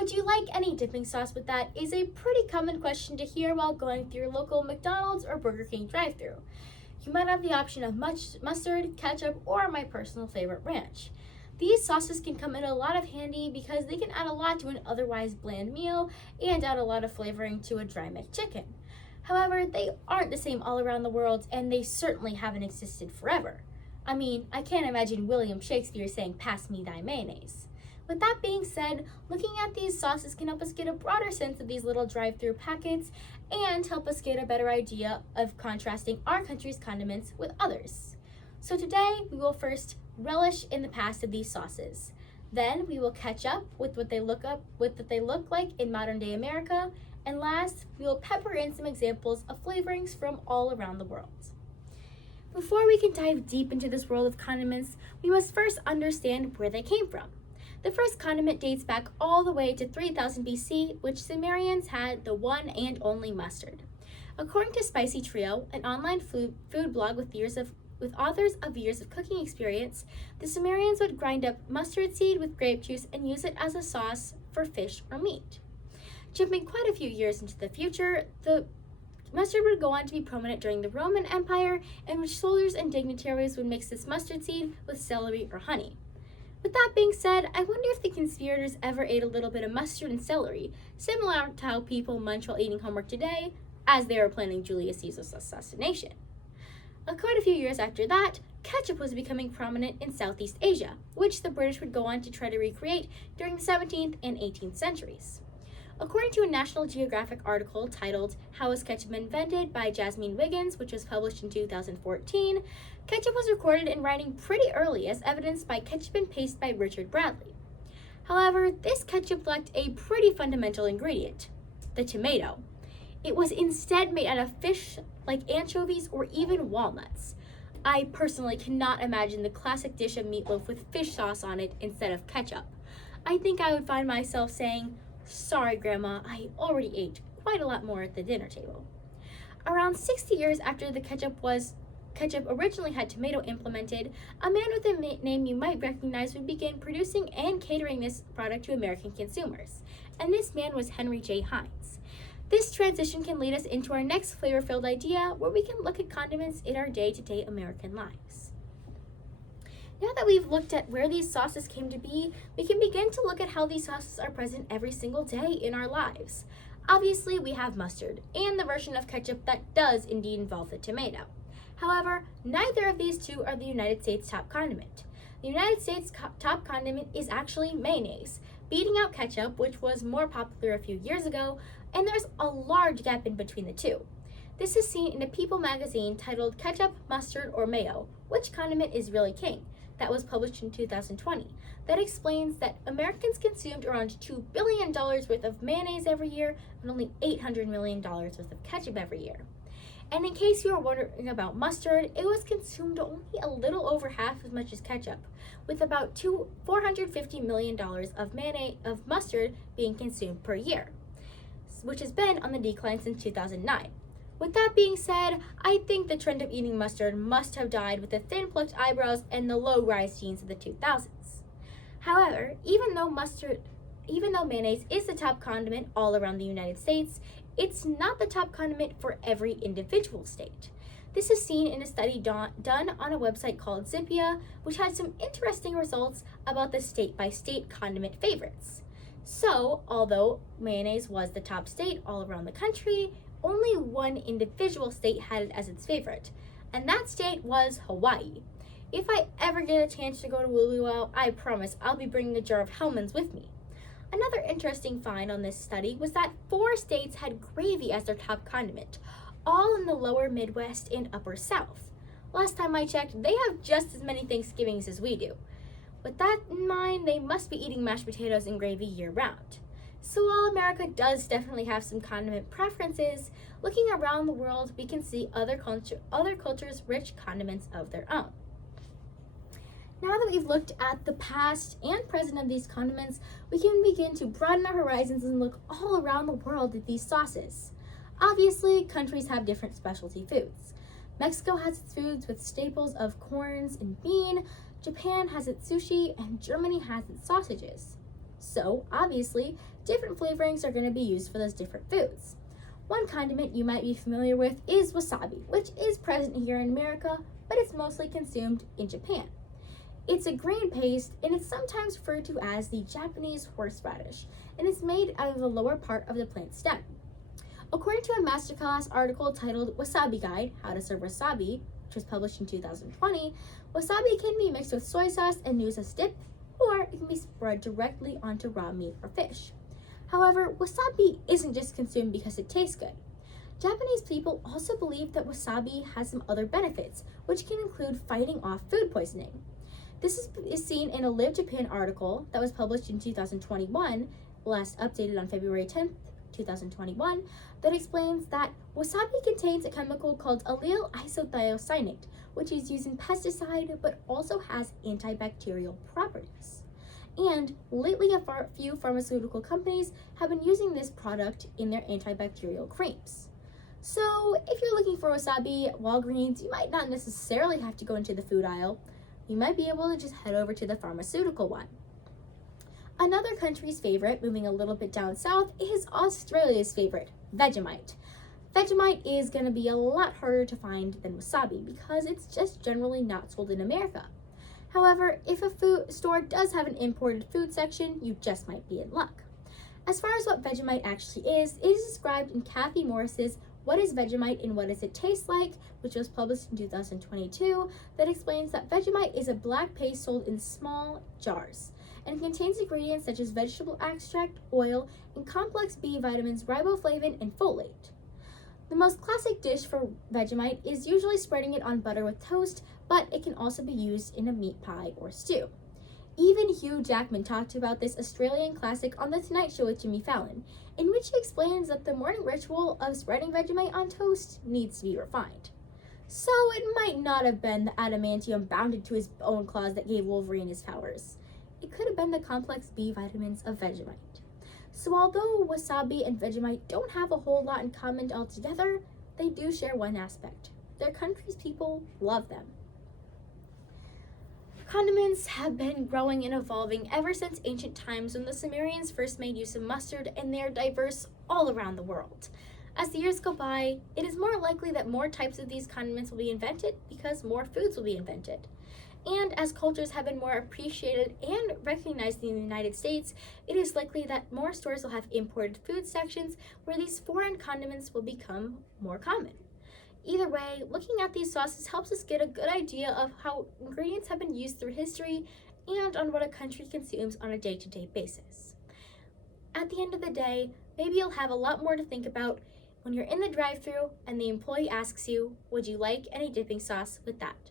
Would you like any dipping sauce with that is a pretty common question to hear while going through your local McDonald's or Burger King drive-thru. You might have the option of mustard, ketchup, or my personal favorite, ranch. These sauces can come in a lot of handy because they can add a lot to an otherwise bland meal and add a lot of flavoring to a dry McChicken. However, they aren't the same all around the world, and they certainly haven't existed forever. I mean, I can't imagine William Shakespeare saying, "Pass me thy mayonnaise." With that being said, looking at these sauces can help us get a broader sense of these little drive-through packets and help us get a better idea of contrasting our country's condiments with others. So today, we will first relish in the past of these sauces. Then we will catch up with what they look like in modern day America. And last, we will pepper in some examples of flavorings from all around the world. Before we can dive deep into this world of condiments, we must first understand where they came from. The first condiment dates back all the way to 3000 BC, which Sumerians had the one and only mustard. According to Spicy Trio, an online food blog with authors of years of cooking experience, the Sumerians would grind up mustard seed with grape juice and use it as a sauce for fish or meat. Jumping quite a few years into the future, the mustard would go on to be prominent during the Roman Empire, in which soldiers and dignitaries would mix this mustard seed with celery or honey. With that being said, I wonder if the conspirators ever ate a little bit of mustard and celery, similar to how people munch while eating homework today, as they were planning Julius Caesar's assassination. Quite a few years after that, ketchup was becoming prominent in Southeast Asia, which the British would go on to try to recreate during the 17th and 18th centuries. According to a National Geographic article titled "How Was Ketchup Invented" by Jasmine Wiggins, which was published in 2014, ketchup was recorded in writing pretty early, as evidenced by Ketchup and Paste by Richard Bradley. However, this ketchup lacked a pretty fundamental ingredient, the tomato. It was instead made out of fish like anchovies or even walnuts. I personally cannot imagine the classic dish of meatloaf with fish sauce on it instead of ketchup. I think I would find myself saying, "Sorry, Grandma, I already ate quite a lot more at the dinner table." Around 60 years after the ketchup originally had tomato implemented, a man with a name you might recognize would begin producing and catering this product to American consumers. And this man was Henry J. Heinz. This transition can lead us into our next flavor-filled idea, where we can look at condiments in our day-to-day American lives. Now that we've looked at where these sauces came to be, we can begin to look at how these sauces are present every single day in our lives. Obviously, we have mustard, and the version of ketchup that does indeed involve the tomato. However, neither of these two are the United States' top condiment. The United States' top condiment is actually mayonnaise, beating out ketchup, which was more popular a few years ago, and there's a large gap in between the two. This is seen in a People magazine titled "Ketchup, Mustard, or Mayo? Which Condiment is Really King?" that was published in 2020. That explains that Americans consumed around $2 billion worth of mayonnaise every year and only $800 million worth of ketchup every year. And in case you were wondering about mustard, it was consumed only a little over half as much as ketchup, with about $450 million of mustard being consumed per year, which has been on the decline since 2009. With that being said, I think the trend of eating mustard must have died with the thin plucked eyebrows and the low-rise jeans of the 2000s. However, even though mayonnaise is the top condiment all around the United States, it's not the top condiment for every individual state. This is seen in a study done on a website called Zippia, which had some interesting results about the state-by-state condiment favorites. So, although mayonnaise was the top state all around the country, only one individual state had it as its favorite, and that state was Hawaii. If I ever get a chance to go to Luau, I promise I'll be bringing a jar of Hellmann's with me. Another interesting find on this study was that 4 states had gravy as their top condiment, all in the lower Midwest and upper South. Last time I checked, they have just as many Thanksgivings as we do. With that in mind, they must be eating mashed potatoes and gravy year-round. So while America does definitely have some condiment preferences, looking around the world, we can see other cultures' rich condiments of their own. Now that we've looked at the past and present of these condiments, we can begin to broaden our horizons and look all around the world at these sauces. Obviously, countries have different specialty foods. Mexico has its foods with staples of corns and bean, Japan has its sushi, and Germany has its sausages. So, obviously, different flavorings are going to be used for those different foods. One condiment you might be familiar with is wasabi, which is present here in America, but it's mostly consumed in Japan. It's a green paste, and it's sometimes referred to as the Japanese horseradish, and it's made out of the lower part of the plant stem. According to a masterclass article titled Wasabi Guide, How to Serve Wasabi, which was published in 2020, wasabi can be mixed with soy sauce and used as dip, or it can be spread directly onto raw meat or fish. However, wasabi isn't just consumed because it tastes good. Japanese people also believe that wasabi has some other benefits, which can include fighting off food poisoning. This is seen in a Live Japan article that was published in 2021, last updated on February 10th, 2021, that explains that wasabi contains a chemical called allyl isothiocyanate, which is used in pesticide but also has antibacterial properties. And lately, a few pharmaceutical companies have been using this product in their antibacterial creams. So, if you're looking for wasabi at Walgreens, you might not necessarily have to go into the food aisle. You might be able to just head over to the pharmaceutical one. Another country's favorite, moving a little bit down south, is Australia's favorite, Vegemite. Vegemite is going to be a lot harder to find than wasabi because it's just generally not sold in America. However, if a food store does have an imported food section, you just might be in luck. As far as what Vegemite actually is, it is described in Kathy Morris's What is Vegemite and What Does It Taste Like?, which was published in 2022, that explains that Vegemite is a black paste sold in small jars and contains ingredients such as vegetable extract, oil, and complex B vitamins, riboflavin, and folate. The most classic dish for Vegemite is usually spreading it on butter with toast, but it can also be used in a meat pie or stew. Even Hugh Jackman talked about this Australian classic on The Tonight Show with Jimmy Fallon, in which he explains that the morning ritual of spreading Vegemite on toast needs to be refined. So it might not have been the adamantium bounded to his bone claws that gave Wolverine his powers. It could have been the complex B vitamins of Vegemite. So although wasabi and Vegemite don't have a whole lot in common altogether, they do share one aspect. Their country's people love them. Condiments have been growing and evolving ever since ancient times when the Sumerians first made use of mustard, and they are diverse all around the world. As the years go by, it is more likely that more types of these condiments will be invented because more foods will be invented. And as cultures have been more appreciated and recognized in the United States, it is likely that more stores will have imported food sections where these foreign condiments will become more common. Either way, looking at these sauces helps us get a good idea of how ingredients have been used through history and on what a country consumes on a day-to-day basis. At the end of the day, maybe you'll have a lot more to think about when you're in the drive-thru and the employee asks you, "Would you like any dipping sauce with that?"